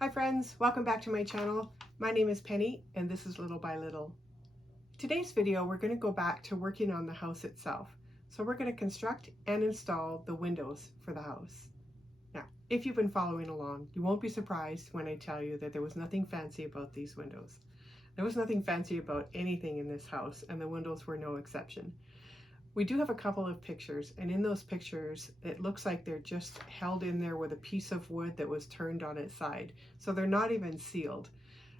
Hi friends, welcome back to my channel. My name is Penny and this is Little by Little. Today's video we're going to go back to working on the house itself. So we're going to construct and install the windows for the house. Now, if you've been following along, you won't be surprised when I tell you that there was nothing fancy about these windows. There was nothing fancy about anything in this house, and the windows were no exception. We do have a couple of pictures, and in those pictures it looks like they're just held in there with a piece of wood that was turned on its side, so they're not even sealed.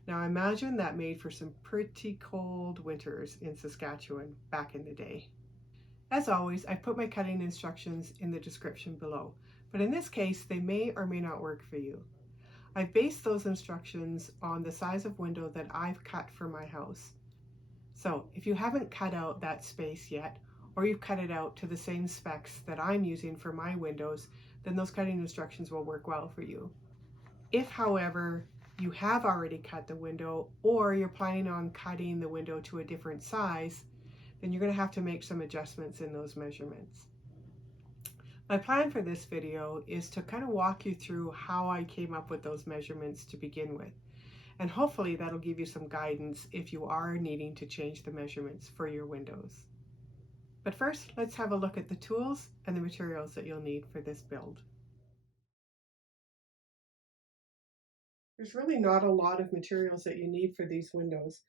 Now imagine that made for some pretty cold winters in Saskatchewan back in the day. As always, I've put my cutting instructions in the description below, but in this case they may or may not work for you. I've based those instructions on the size of window that I've cut for my house. So if you haven't cut out that space yet, or you've cut it out to the same specs that I'm using for my windows, then those cutting instructions will work well for you. If, however, you have already cut the window, or you're planning on cutting the window to a different size, then you're going to have to make some adjustments in those measurements. My plan for this video is to kind of walk you through how I came up with those measurements to begin with. And hopefully that'll give you some guidance if you are needing to change the measurements for your windows. But first, let's have a look at the tools and the materials that you'll need for this build. There's really not a lot of materials that you need for these windows.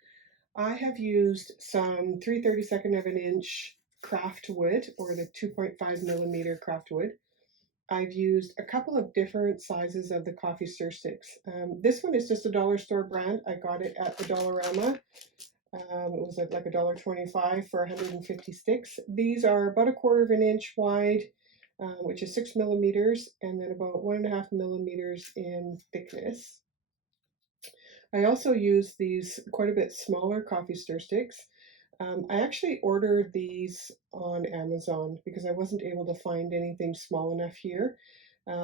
I have used some 3/32 of an inch craft wood, or the 2.5 millimeter craft wood. I've used a couple of different sizes of the coffee stir sticks. This one is just a dollar store brand. I got it at the Dollarama. It was like $1.25 for 150 sticks. These are about 1/4 of an inch wide, which is 6 millimeters, and then about 1.5 millimeters in thickness. I also use these quite a bit smaller coffee stir sticks. I actually ordered these on Amazon because I wasn't able to find anything small enough here.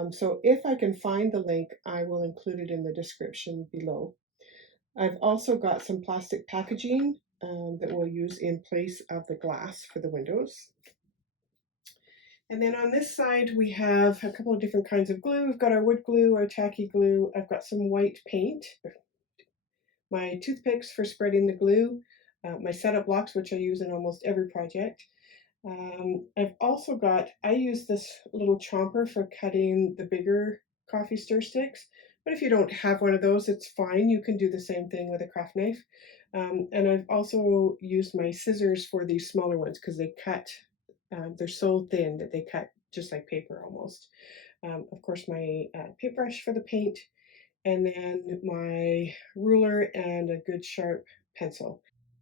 So if I can find the link, I will include it in the description below. I've also got some plastic packaging that we'll use in place of the glass for the windows. And then on this side we have a couple of different kinds of glue. We've got our wood glue, our tacky glue. I've got some white paint, my toothpicks for spreading the glue, my setup blocks, which I use in almost every project. I've also got, I use this little chomper for cutting the bigger coffee stir sticks, but if you don't have one of those, it's fine. You can do the same thing with a craft knife. And I've also used my scissors for these smaller ones because they cut, they're so thin that they cut just like paper almost. Of course, my paintbrush for the paint, and then my ruler and a good sharp pencil.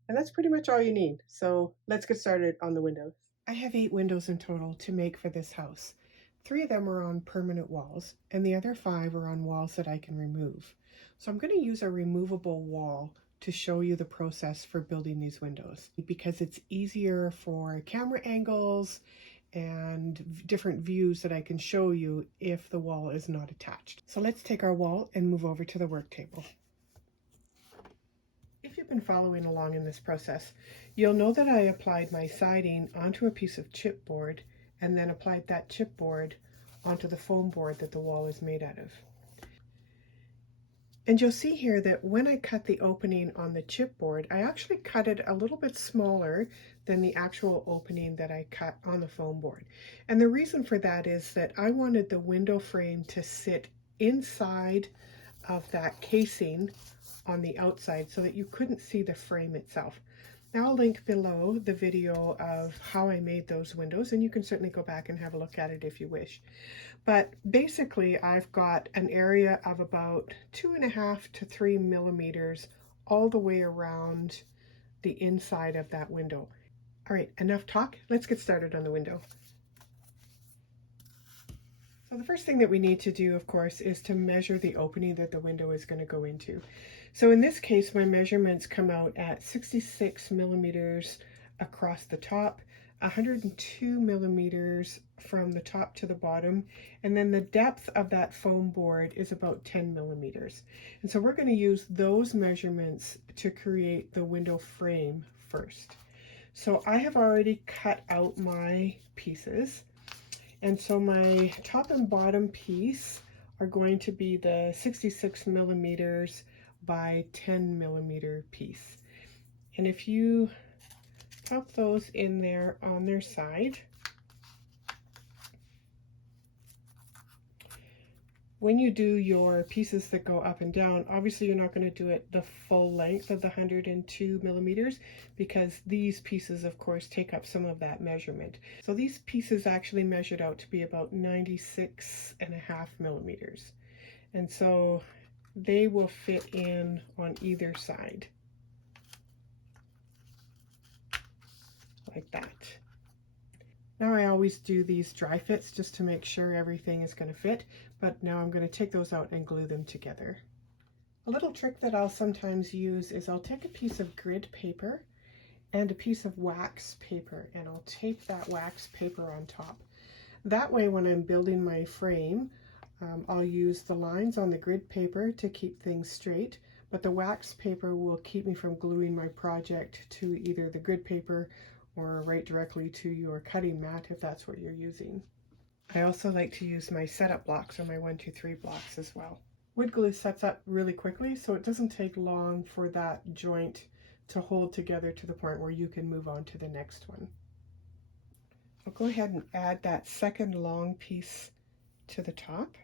And that's pretty much all you need. So let's get started on the windows. I have 8 windows in total to make for this house. 3 of them are on permanent walls, and the other 5 are on walls that I can remove. So I'm going to use a removable wall to show you the process for building these windows, because it's easier for camera angles and different views that I can show you if the wall is not attached. So let's take our wall and move over to the work table. If you've been following along in this process, you'll know that I applied my siding onto a piece of chipboard and then applied that chipboard onto the foam board that the wall is made out of. And you'll see here that when I cut the opening on the chipboard, I actually cut it a little bit smaller than the actual opening that I cut on the foam board. And the reason for that is that I wanted the window frame to sit inside of that casing on the outside so that you couldn't see the frame itself. Now I'll link below the video of how I made those windows, and you can certainly go back and have a look at it if you wish. But basically I've got an area of about 2.5 to 3 millimeters all the way around the inside of that window. All right, enough talk. Let's get started on the window. So the first thing that we need to do, of course, is to measure the opening that the window is going to go into. So in this case, my measurements come out at 66 millimeters across the top, 102 millimeters from the top to the bottom, and then the depth of that foam board is about 10 millimeters. And so we're going to use those measurements to create the window frame first. So I have already cut out my pieces. And so my top and bottom piece are going to be the 66 millimeters by 10 millimeter piece. And if you pop those in there on their side, when you do your pieces that go up and down, obviously you're not going to do it the full length of the 102 millimeters because these pieces, of course, take up some of that measurement. So these pieces actually measured out to be about 96.5 millimeters. And so they will fit in on either side, like that. Now I always do these dry fits just to make sure everything is going to fit, but now I'm going to take those out and glue them together. A little trick that I'll sometimes use is I'll take a piece of grid paper and a piece of wax paper, and I'll tape that wax paper on top. That way when I'm building my frame, I'll use the lines on the grid paper to keep things straight, but the wax paper will keep me from gluing my project to either the grid paper or right directly to your cutting mat if that's what you're using. I also like to use my setup blocks or my 1, 2, 3 blocks as well. Wood glue sets up really quickly, so it doesn't take long for that joint to hold together to the point where you can move on to the next one. I'll go ahead and add that second long piece to the top.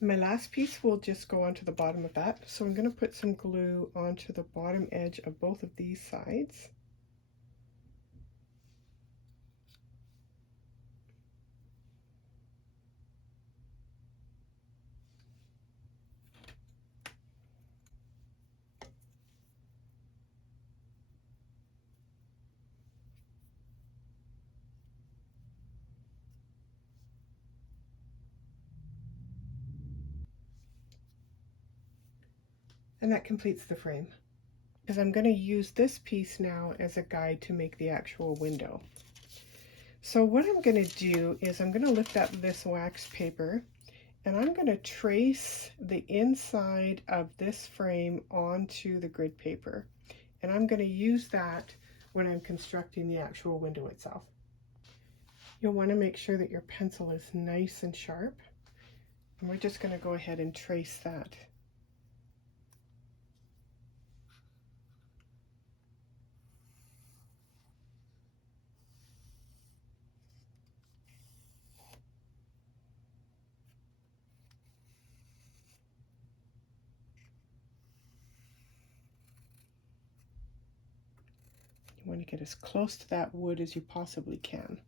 My last piece will just go onto the bottom of that, so I'm going to put some glue onto the bottom edge of both of these sides. And that completes the frame. Because I'm going to use this piece now as a guide to make the actual window. So what I'm going to do is I'm going to lift up this wax paper and I'm going to trace the inside of this frame onto the grid paper. And I'm going to use that when I'm constructing the actual window itself. You'll want to make sure that your pencil is nice and sharp. And we're just going to go ahead and trace that. You want to get as close to that wood as you possibly can.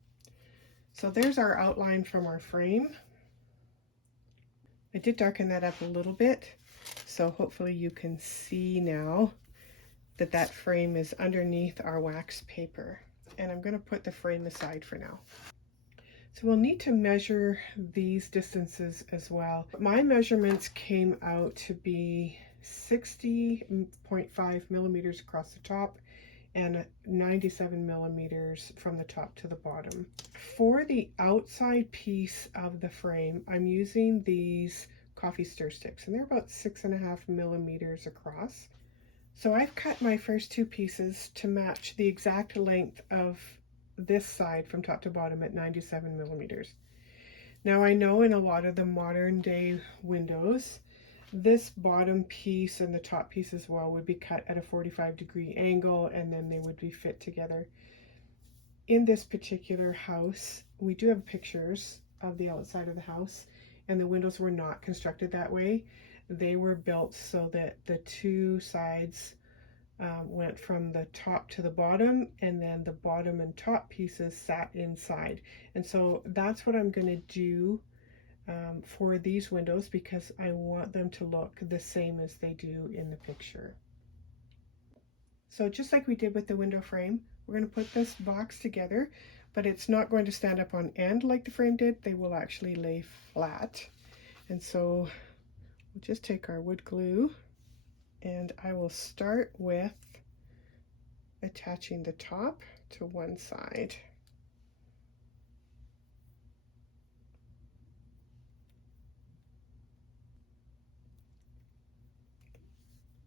So there's our outline from our frame. I did darken that up a little bit, so hopefully you can see now that that frame is underneath our wax paper. And I'm going to put the frame aside for now. So we'll need to measure these distances as well. My measurements came out to be 60.5 millimeters across the top and 97 millimeters from the top to the bottom. For the outside piece of the frame, I'm using these coffee stir sticks, and they're about 6.5 millimeters across. So I've cut my first two pieces to match the exact length of this side from top to bottom at 97 millimeters. Now I know in a lot of the modern day windows, this bottom piece and the top piece as well would be cut at a 45-degree angle, and then they would be fit together. In this particular house, we do have pictures of the outside of the house, and the windows were not constructed that way. They were built so that the two sides went from the top to the bottom, and then the bottom and top pieces sat inside. And so that's what I'm going to do for these windows, because I want them to look the same as they do in the picture. So just like we did with the window frame, we're going to put this box together, but it's not going to stand up on end like the frame did. They will actually lay flat. And so we'll just take our wood glue, and I will start with attaching the top to one side.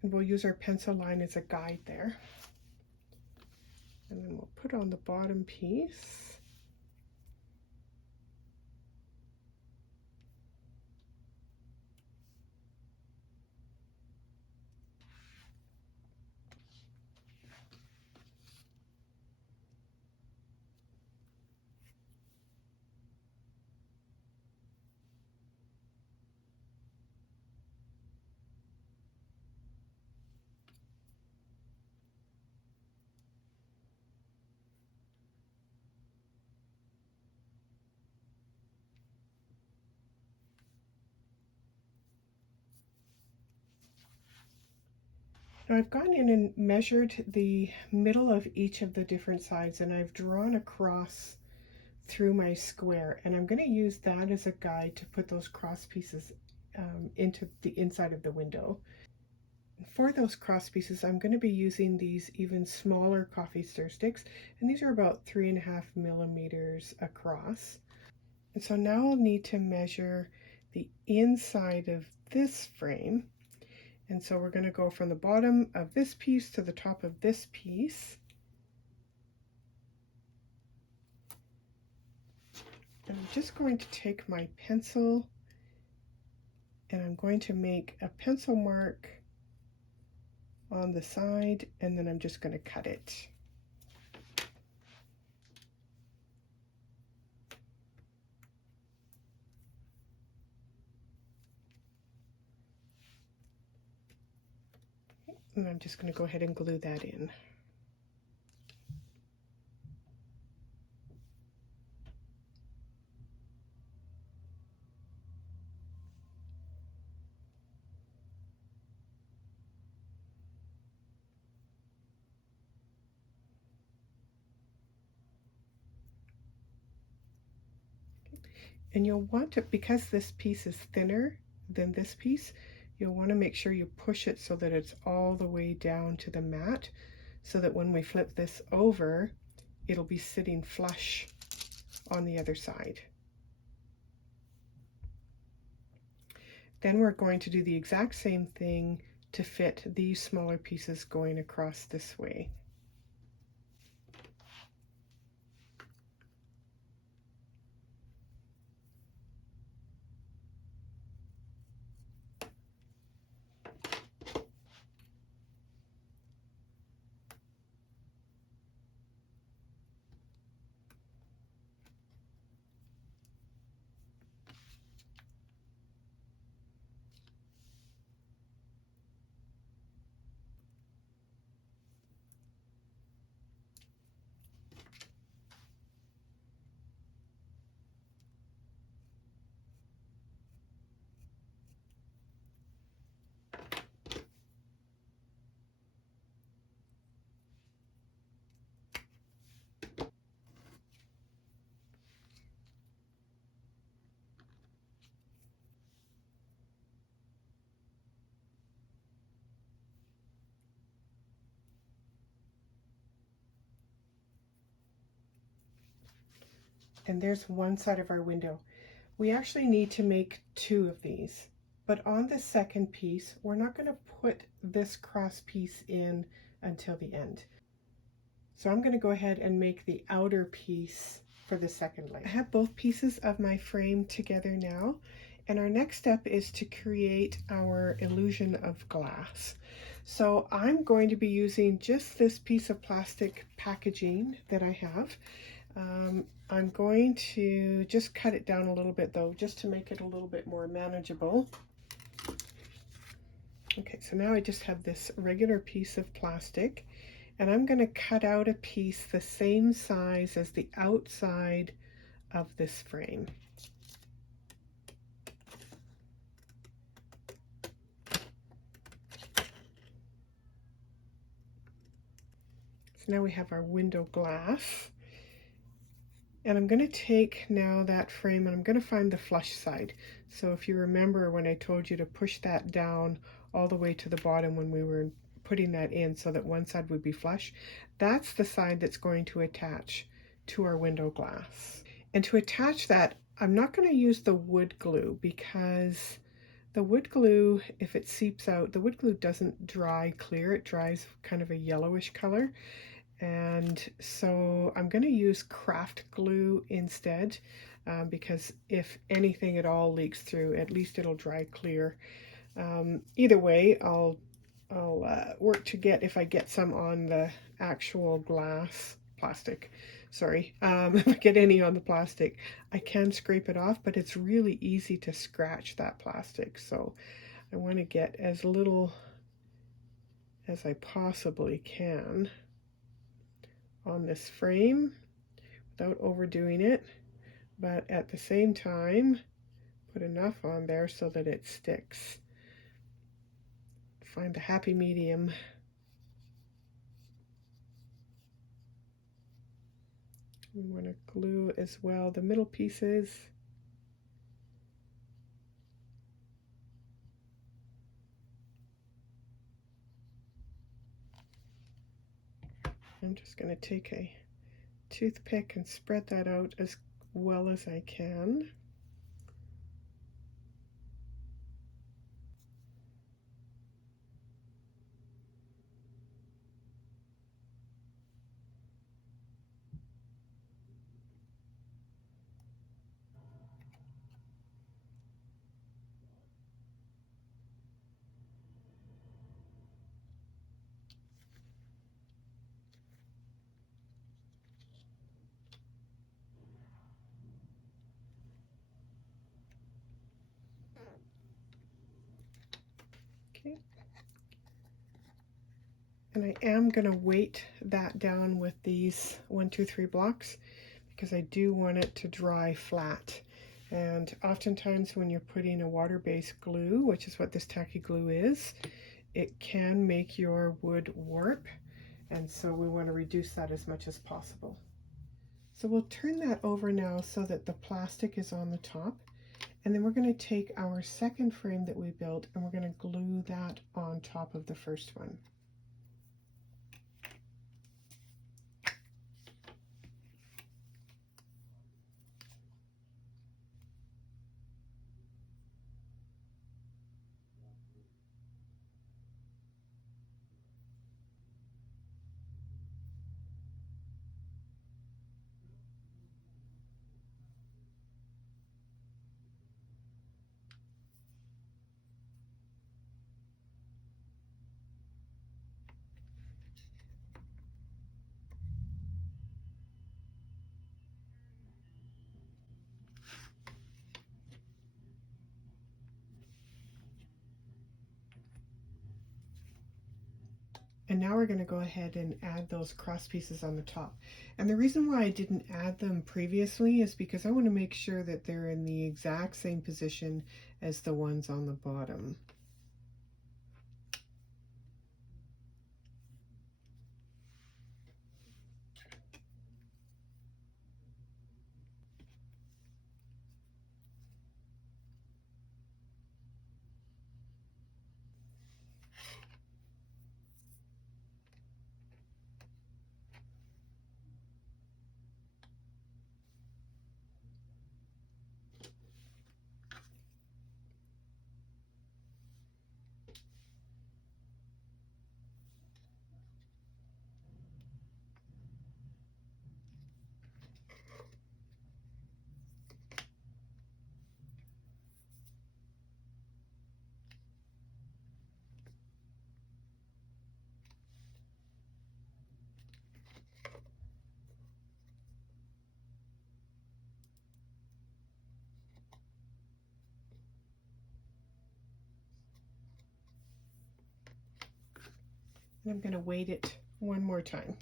And we'll use our pencil line as a guide there. And then we'll put on the bottom piece. Now I've gone in and measured the middle of each of the different sides, and I've drawn a cross through my square, and I'm going to use that as a guide to put those cross pieces into the inside of the window. For those cross pieces, I'm going to be using these even smaller coffee stir sticks, and these are about 3.5 millimeters across. And so now I'll need to measure the inside of this frame. And so we're going to go from the bottom of this piece to the top of this piece. And I'm just going to take my pencil and I'm going to make a pencil mark on the side, and then I'm just going to cut it. And I'm just going to go ahead and glue that in. And you'll want to, because this piece is thinner than this piece, you'll want to make sure you push it so that it's all the way down to the mat, so that when we flip this over, it'll be sitting flush on the other side. Then we're going to do the exact same thing to fit these smaller pieces going across this way. And there's one side of our window. We actually need to make two of these, but on the second piece, we're not going to put this cross piece in until the end. So I'm going to go ahead and make the outer piece for the second layer. I have both pieces of my frame together now, and our next step is to create our illusion of glass. So I'm going to be using just this piece of plastic packaging that I have. I'm going to just cut it down a little bit though, just to make it a little bit more manageable. Okay, so now I just have this regular piece of plastic, and I'm going to cut out a piece the same size as the outside of this frame. So now we have our window glass. And I'm going to take now that frame and I'm going to find the flush side. So if you remember when I told you to push that down all the way to the bottom when we were putting putting that in so that one side would be flush, that's the side that's going to attach to our window glass. And to attach that, I'm not going to use the wood glue because the wood glue, if it seeps out, the wood glue doesn't dry clear, it dries kind of a yellowish color. And so I'm going to use craft glue instead because if anything at all leaks through, at least it'll dry clear. Either way, I'll work to get, if I get some on the actual plastic, sorry, if I get any on the plastic, I can scrape it off, but it's really easy to scratch that plastic. So I want to get as little as I possibly can on this frame without overdoing it, but at the same time put enough on there so that it sticks. Find the happy medium. We want to glue as well the middle pieces. I'm just going to take a toothpick and spread that out as well as I can. Okay. And I am going to weight that down with these 1, 2, 3 blocks because I do want it to dry flat. And oftentimes when you're putting a water-based glue, which is what this tacky glue is, it can make your wood warp. And so we want to reduce that as much as possible. So we'll turn that over now so that the plastic is on the top. And then we're going to take our second frame that we built and we're going to glue that on top of the first one. And now we're going to go ahead and add those cross pieces on the top. And the reason why I didn't add them previously is because I want to make sure that they're in the exact same position as the ones on the bottom. And I'm going to weight it one more time.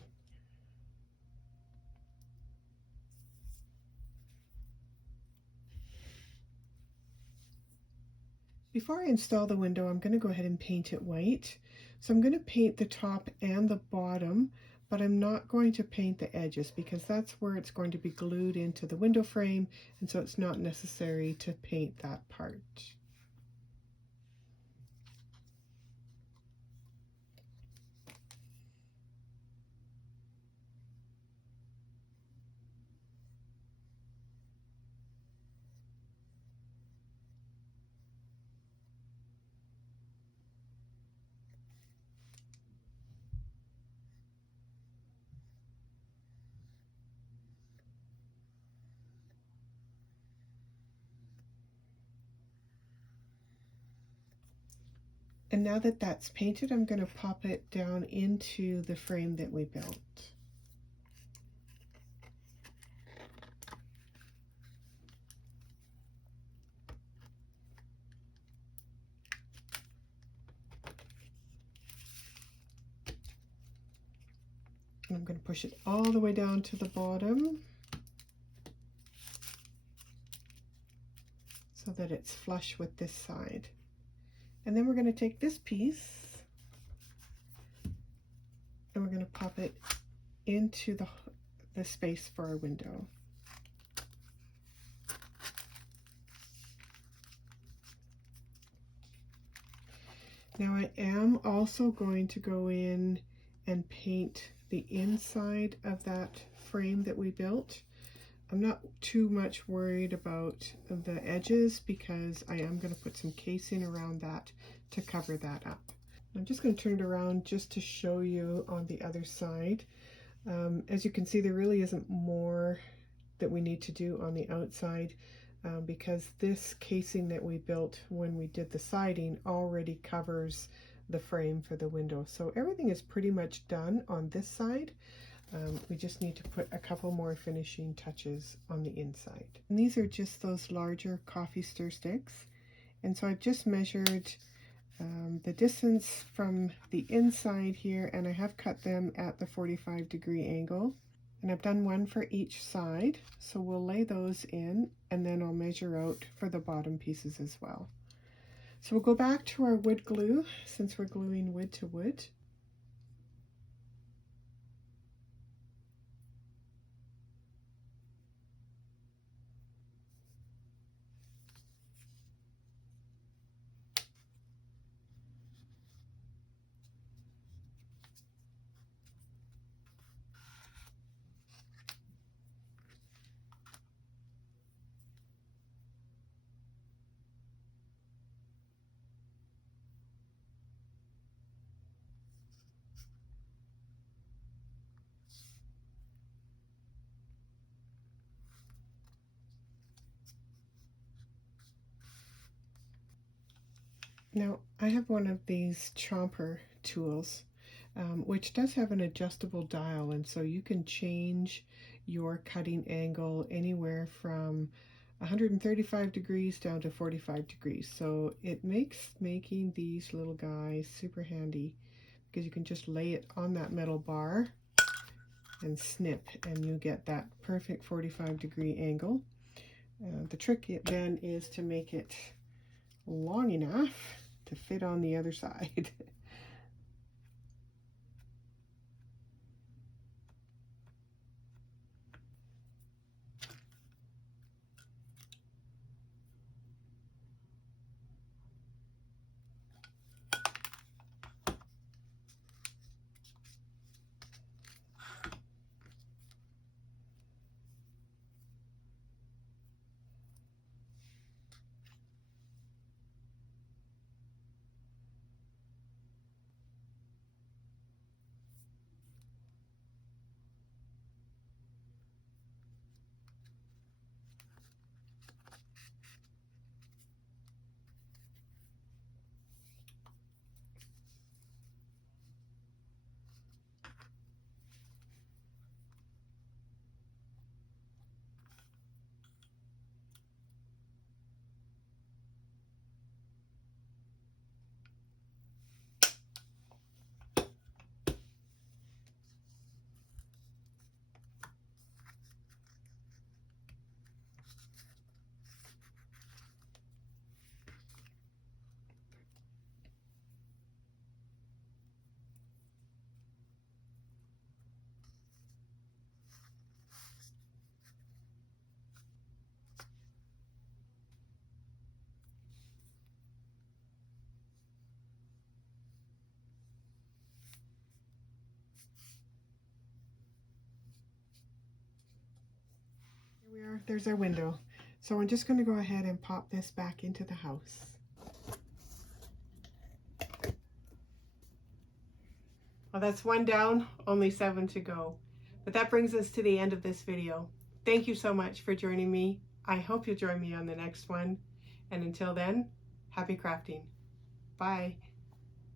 Before I install the window, I'm going to go ahead and paint it white. So I'm going to paint the top and the bottom, but I'm not going to paint the edges because that's where it's going to be glued into the window frame, and so it's not necessary to paint that part. And now that that's painted, I'm going to pop it down into the frame that we built. And I'm going to push it all the way down to the bottom so that it's flush with this side. And then we're going to take this piece and we're going to pop it into the space for our window. Now I am also going to go in and paint the inside of that frame that we built. I'm not too much worried about the edges because I am going to put some casing around that to cover that up. I'm just going to turn it around just to show you on the other side. As you can see, there really isn't more that we need to do on the outside because this casing that we built when we did the siding already covers the frame for the window. So everything is pretty much done on this side. We just need to put a couple more finishing touches on the inside. And these are just those larger coffee stir sticks. And so I've just measured the distance from the inside here, and I have cut them at the 45-degree angle. And I've done one for each side. So we'll lay those in, and then I'll measure out for the bottom pieces as well. So we'll go back to our wood glue since we're gluing wood to wood. Now I have one of these chomper tools which does have an adjustable dial, and so you can change your cutting angle anywhere from 135 degrees down to 45 degrees. So it makes making these little guys super handy because you can just lay it on that metal bar and snip and you get that perfect 45-degree angle. The trick then is to make it long enough to fit on the other side. There's our window. So I'm just going to go ahead and pop this back into the house. Well, that's one down, only 7 to go. But that brings us to the end of this video. Thank you so much for joining me. I hope you'll join me on the next one. And until then, happy crafting. Bye.